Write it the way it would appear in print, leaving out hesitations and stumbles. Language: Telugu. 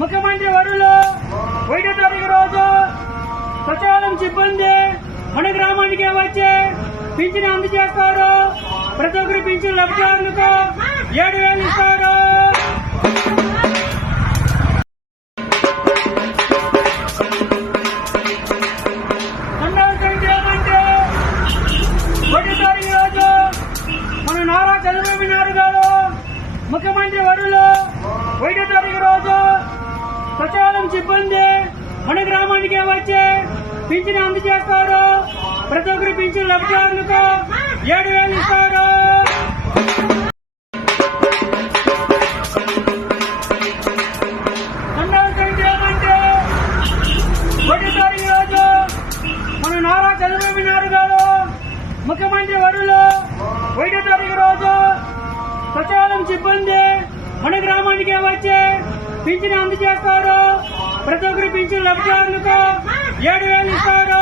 ముఖ్యమంత్రి వరులు 1వ తారీఖు రోజు సచివాలయం సిబ్బంది మన గ్రామానికి వచ్చి పింఛను అందజేస్తారు. ప్రతి ఒక్కరి పింఛను లబ్ధిదారులకు 7,000 ఇస్తారు. ఏమంటే 1వ తారీఖు రోజు మన నారా చంద్రబాబు నాయుడు గారు ముఖ్యమంత్రి వరులు 1వ తారీఖు రోజు సచివాలయం సిబ్బంది మన గ్రామానికి వచ్చి పింఛను అందజేస్తారు. ప్రతి ఒక్కరి పింఛను లబ్ధిదారులకు 7,000 ఇస్తారు. ఏమంటే 1వ తారీఖు రోజు మన నారా చంద్రబాబు నాయుడు గారు ముఖ్యమంత్రి వరులు 1వ తారీఖు రోజు సచివాలయం సిబ్బంది మన గ్రామానికి వచ్చి పింఛను అందజేస్తారు. ప్రతి ఒక్కరి పింఛను లబ్ధిదారులకు 7,000 ఇస్తారు.